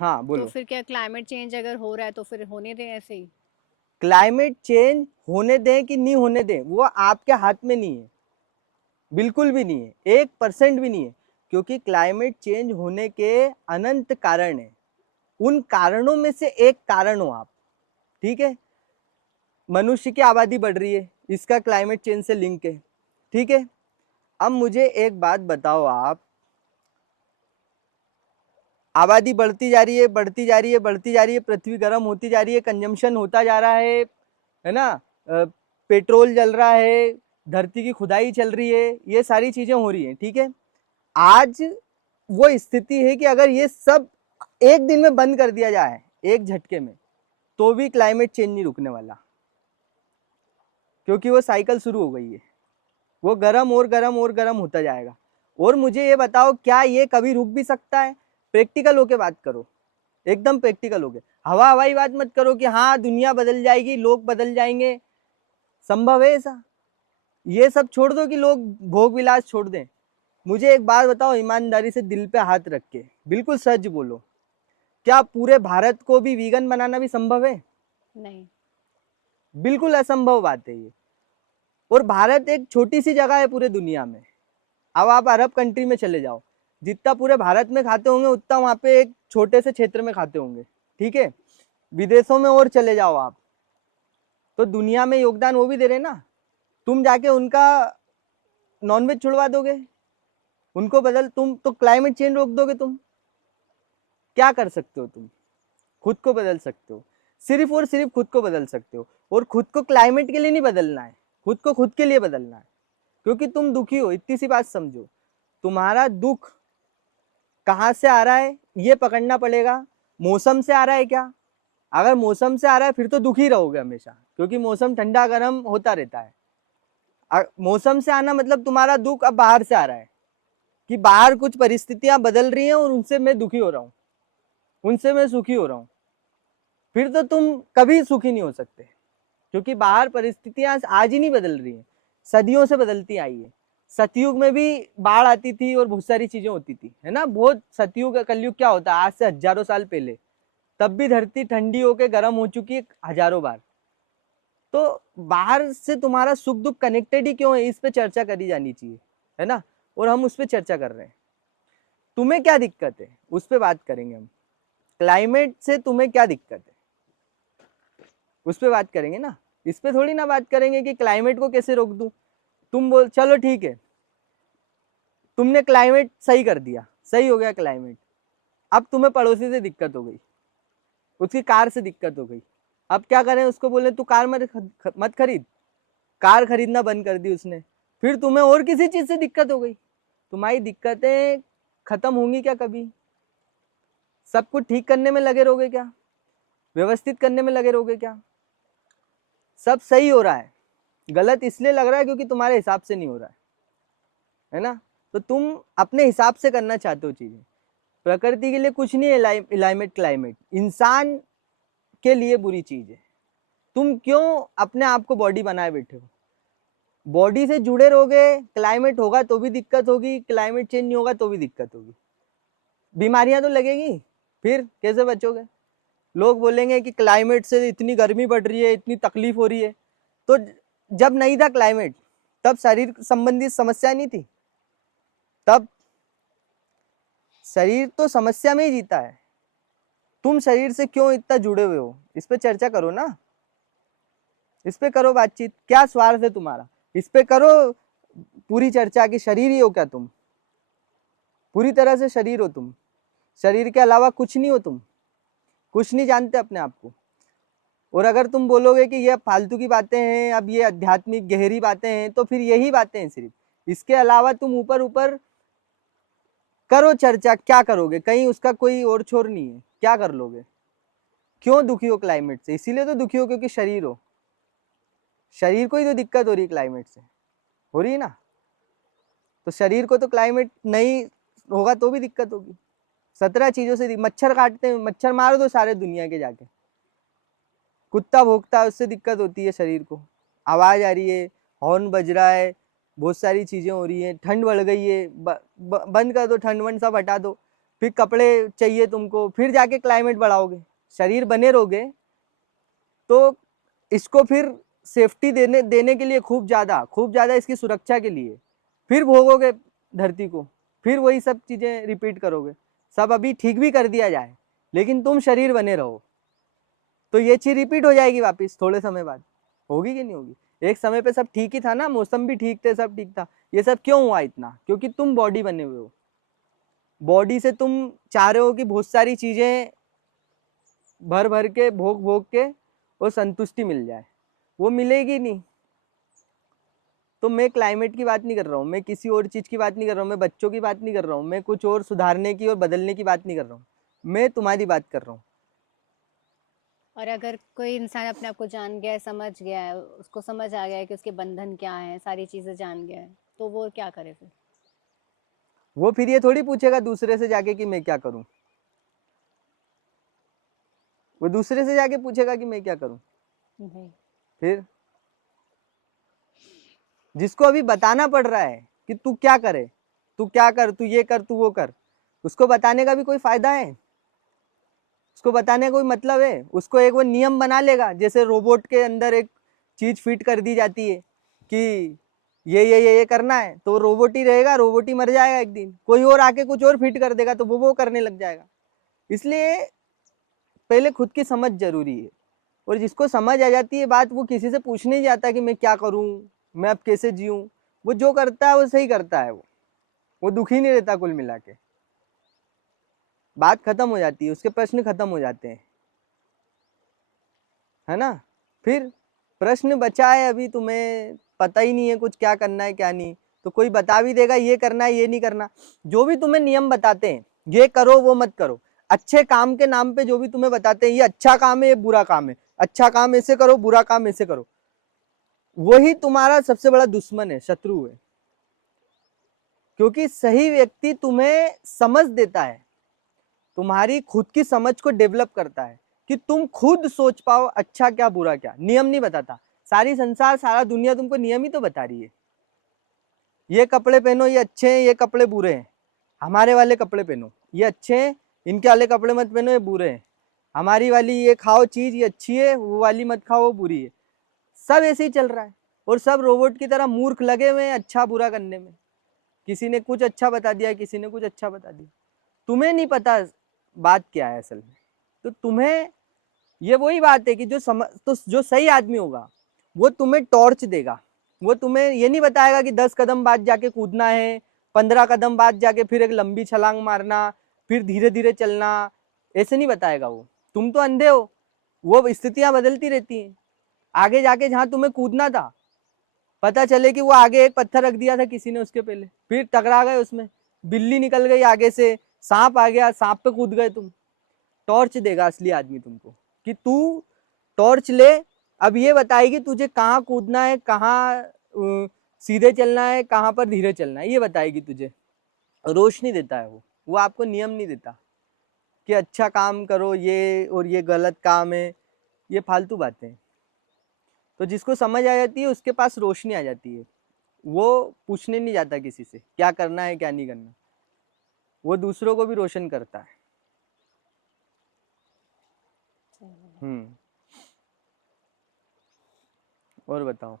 हाँ तो बोलो। फिर क्या क्लाइमेट चेंज अगर हो रहा है तो फिर होने दें ऐसे ही? क्लाइमेट चेंज होने दें कि नहीं होने दें, वो आपके हाथ में नहीं है, बिल्कुल भी नहीं है, 1% भी नहीं है। क्योंकि क्लाइमेट चेंज होने के अनंत कारण है। उन कारणों में से एक कारण हो आप। ठीक है, मनुष्य की आबादी बढ़ रही है, इसका क्लाइमेट चेंज से लिंक है। ठीक है, अब मुझे एक बात बताओ आप, आबादी बढ़ती जा रही है, बढ़ती जा रही है, बढ़ती जा रही है, पृथ्वी गर्म होती जा रही है, कंजम्पशन होता जा रहा है ना, पेट्रोल जल रहा है, धरती की खुदाई चल रही है, ये सारी चीजें हो रही हैं। ठीक है, आज वो स्थिति है कि अगर ये सब एक दिन में बंद कर दिया जाए, एक झटके में, तो भी क्लाइमेट चेंज नहीं रुकने वाला, क्योंकि वो साइकिल शुरू हो गई है। वो गर्म और गर्म और गर्म होता जाएगा। और मुझे ये बताओ, क्या ये कभी रुक भी सकता है? प्रैक्टिकल होके बात करो, एकदम प्रैक्टिकल होके। हवा हवाई बात मत करो कि हाँ दुनिया बदल जाएगी, लोग बदल जाएंगे। संभव है ऐसा? ये सब छोड़ दो कि लोग भोग विलास छोड़ दें। मुझे एक बात बताओ, ईमानदारी से दिल पे हाथ रख के बिल्कुल सच बोलो, क्या पूरे भारत को भी वीगन बनाना भी संभव है? नहीं। बिल्कुल असंभव बात है ये। और भारत एक छोटी सी जगह है पूरे दुनिया में। अब आप अरब कंट्री में चले जाओ, जितना पूरे भारत में खाते होंगे उतना वहां पे एक छोटे से क्षेत्र में खाते होंगे। ठीक है, विदेशों में और चले जाओ आप, तो दुनिया में योगदान वो भी दे रहे ना। तुम जाके उनका नॉनवेज छुड़वा दोगे, उनको बदल, तुम तो क्लाइमेट चेंज रोक दोगे। तुम क्या कर सकते हो? तुम खुद को बदल सकते हो, सिर्फ और सिर्फ खुद को बदल सकते हो। और खुद को क्लाइमेट के लिए नहीं बदलना है, खुद को खुद के लिए बदलना है। क्योंकि तुम दुखी हो, इतनी सी बात समझो, तुम्हारा दुख कहाँ से आ रहा है ये पकड़ना पड़ेगा। मौसम से आ रहा है क्या? अगर मौसम से आ रहा है फिर तो दुखी रहोगे हमेशा, क्योंकि मौसम ठंडा गर्म होता रहता है। मौसम से आना मतलब तुम्हारा दुख अब बाहर से आ रहा है, कि बाहर कुछ परिस्थितियां बदल रही हैं और उनसे मैं दुखी हो रहा हूँ, उनसे मैं सुखी हो रहा हूँ। फिर तो तुम कभी सुखी नहीं हो सकते, क्योंकि बाहर परिस्थितियां आज ही नहीं बदल रही हैं, सदियों से बदलती आई है। सतयुग में भी बाढ़ आती थी और बहुत सारी चीजें होती थी, है ना। बहुत सतयुग कलयुग क्या होता है, आज से हजारों साल पहले, तब भी धरती ठंडी होके गर्म हो चुकी है हजारों बार। तो बाहर से तुम्हारा सुख दुख कनेक्टेड ही क्यों है, इस पे चर्चा करी जानी चाहिए, है ना। और हम उस पर चर्चा कर रहे हैं। तुम्हें क्या दिक्कत है उस पर बात करेंगे हम। क्लाइमेट से तुम्हें क्या दिक्कत है उस पर बात करेंगे ना। इस पे थोड़ी ना बात करेंगे कि क्लाइमेट को कैसे रोक दूं। तुम बोल, चलो ठीक है, तुमने क्लाइमेट सही कर दिया, सही हो गया क्लाइमेट। अब तुम्हें पड़ोसी से दिक्कत हो गई, उसकी कार से दिक्कत हो गई। अब क्या करें, उसको बोले तू कार मत खरीद। कार खरीदना बंद कर दी उसने। फिर तुम्हें और किसी चीज से दिक्कत हो गई। तुम्हारी दिक्कतें खत्म होंगी क्या कभी? सब कुछ ठीक करने में लगे रहोगे क्या? व्यवस्थित करने में लगे रहोगे क्या? सब सही हो रहा है, गलत इसलिए लग रहा है क्योंकि तुम्हारे हिसाब से नहीं हो रहा है ना। तो तुम अपने हिसाब से करना चाहते हो चीजें। प्रकृति के लिए कुछ नहीं है क्लाइमेट, क्लाइमेट इंसान के लिए बुरी चीज है। तुम क्यों अपने आप को बॉडी बनाए बैठे हो? बॉडी से जुड़े रहोगे, क्लाइमेट होगा तो भी दिक्कत होगी, क्लाइमेट चेंज नहीं होगा तो भी दिक्कत होगी। बीमारियां तो लगेगी, फिर कैसे बचोगे? लोग बोलेंगे कि क्लाइमेट से इतनी गर्मी बढ़ रही है, इतनी तकलीफ हो रही है। तो जब नहीं था क्लाइमेट, तब शरीर संबंधी समस्या नहीं थी? तब शरीर तो समस्या में ही जीता है। तुम शरीर से क्यों इतना जुड़े हुए हो, इस पे चर्चा करो ना। इस पे करो बातचीत, क्या स्वार्थ है तुम्हारा, इस पे करो पूरी चर्चा। की शरीर ही हो क्या तुम? पूरी तरह से शरीर हो तुम, शरीर के अलावा कुछ नहीं हो तुम, कुछ नहीं जानते अपने आप को। और अगर तुम बोलोगे कि ये फालतू की बातें हैं, अब ये आध्यात्मिक गहरी बातें हैं, तो फिर यही बातें हैं सिर्फ। इसके अलावा तुम ऊपर ऊपर करो चर्चा, क्या करोगे? कहीं उसका कोई और छोर नहीं है, क्या कर लोगे? क्यों दुखी हो क्लाइमेट से? इसीलिए तो दुखी हो क्योंकि शरीर हो, शरीर को ही तो दिक्कत हो रही है क्लाइमेट से, हो रही है ना। तो शरीर को तो क्लाइमेट नहीं होगा तो भी दिक्कत होगी। 17 चीजों से मच्छर काटते हैं, मच्छर मार दो सारे दुनिया के जाके, कुत्ता भोंकता है उससे दिक्कत होती है शरीर को, आवाज आ रही है, हॉर्न बज रहा है, बहुत सारी चीजें हो रही है, ठंड बढ़ गई है, बंद कर दो, ठंड वंड सब हटा दो, फिर कपड़े चाहिए तुमको, फिर जाके क्लाइमेट बढ़ाओगे। शरीर बने रहोगे तो इसको फिर सेफ्टी देने देने के लिए खूब ज़्यादा इसकी सुरक्षा के लिए फिर भोगोगे धरती को, फिर वही सब चीज़ें रिपीट करोगे। सब अभी ठीक भी कर दिया जाए लेकिन तुम शरीर बने रहो तो ये चीज़ रिपीट हो जाएगी वापस थोड़े समय बाद। होगी कि नहीं होगी? एक समय पे सब ठीक ही था ना, मौसम भी ठीक थे, सब ठीक था। ये सब क्यों हुआ इतना? क्योंकि तुम बॉडी बने हुए हो। बॉडी से तुम चाह रहे हो कि बहुत सारी चीज़ें भर भर के भोग भोग के वो संतुष्टि मिल जाए, वो मिलेगी नहीं। तो मैं क्लाइमेट की बात नहीं कर रहा हूँ, मैं किसी और चीज़ की बात नहीं कर रहा हूँ, मैं बच्चों की बात नहीं कर रहा हूँ, मैं कुछ और सुधारने की और बदलने की बात नहीं कर रहा हूँ, मैं तुम्हारी बात कर रहा हूँ। और अगर कोई इंसान अपने आप को जान गया है, समझ गया है, उसको समझ आ गया है कि उसके बंधन क्या है, सारी चीजें जान गया है, तो वो क्या करे फिर? वो फिर ये थोड़ी पूछेगा दूसरे से जाके कि मैं क्या करूँ। वो दूसरे से जाके पूछेगा कि मैं क्या करूँ। नहीं। फिर जिसको अभी बताना पड़ रहा है कि तू क्या करे, तू क्या कर, तू ये कर, तू वो कर, उसको बताने का भी कोई फायदा है? उसको बताने का कोई मतलब है? उसको एक वो नियम बना लेगा, जैसे रोबोट के अंदर एक चीज फिट कर दी जाती है कि ये करना है, तो रोबोट ही रहेगा, रोबोट ही मर जाएगा एक दिन। कोई और आके कुछ और फिट कर देगा तो वो करने लग जाएगा। इसलिए पहले खुद की समझ जरूरी है। और जिसको समझ आ जाती है बात, वो किसी से पूछने नहीं जाता कि मैं क्या करूं, मैं अब कैसे जीऊं। वो जो करता है वो सही करता है, वो दुखी नहीं रहता। कुल मिला के बात खत्म हो जाती है, उसके प्रश्न खत्म हो जाते हैं, है ना। फिर प्रश्न बचा है, अभी तुम्हें पता ही नहीं है कुछ क्या करना है क्या नहीं, तो कोई बता भी देगा ये करना है ये नहीं करना। जो भी तुम्हें नियम बताते हैं, ये करो वो मत करो, अच्छे काम के नाम पे जो भी तुम्हें बताते हैं, ये अच्छा काम है ये बुरा काम है, अच्छा काम ऐसे करो बुरा काम ऐसे करो, वही तुम्हारा सबसे बड़ा दुश्मन है, शत्रु है। क्योंकि सही व्यक्ति तुम्हें समझ देता है, तुम्हारी खुद की समझ को डेवलप करता है कि तुम खुद सोच पाओ अच्छा क्या बुरा क्या। नियम नहीं बताता। सारी संसार सारा दुनिया तुमको नियम ही तो बता रही है। ये कपड़े पहनो ये अच्छे हैं, ये कपड़े बुरे हैं, हमारे वाले कपड़े पहनो ये अच्छे हैं, इनके वाले कपड़े मत पहनो ये बुरे हैं, हमारी वाली ये खाओ चीज ये अच्छी है, वो वाली मत खाओ वो बुरी है। सब ऐसे ही चल रहा है और सब रोबोट की तरह मूर्ख लगे हुए हैं अच्छा बुरा करने में। किसी ने कुछ अच्छा बता दिया, किसी ने कुछ अच्छा बता दिया, तुम्हें नहीं पता बात क्या है असल में। तो तुम्हें ये वही बात है कि जो सही आदमी होगा वो तुम्हें टॉर्च देगा। वो तुम्हें ये नहीं बताएगा कि 10 कदम बाद जाके कूदना है, 15 कदम बाद जाके फिर एक लंबी छलांग मारना, फिर धीरे धीरे चलना, ऐसे नहीं बताएगा वो। तुम तो अंधे हो, वो स्थितियां बदलती रहती हैं। आगे जाके जहां तुम्हें कूदना था, पता चले कि वो आगे एक पत्थर रख दिया था किसी ने उसके पहले, फिर टकरा गए उसमें, बिल्ली निकल गई आगे से, सांप आ गया, सांप पे कूद गए तुम। टॉर्च देगा असली आदमी तुमको कि तू टॉर्च ले, अब ये बताएगी तुझे कहाँ कूदना है, कहाँ सीधे चलना है, कहाँ पर धीरे चलना है, ये बताएगी तुझे। रोशनी देता है वो आपको नियम नहीं देता कि अच्छा काम करो ये और ये गलत काम है, ये फालतू बातें हैं। तो जिसको समझ आ जाती है उसके पास रोशनी आ जाती है, वो पूछने नहीं जाता किसी से क्या करना है क्या नहीं करना, वो दूसरों को भी रोशन करता है। सही बोला। हम्म। और बताओ।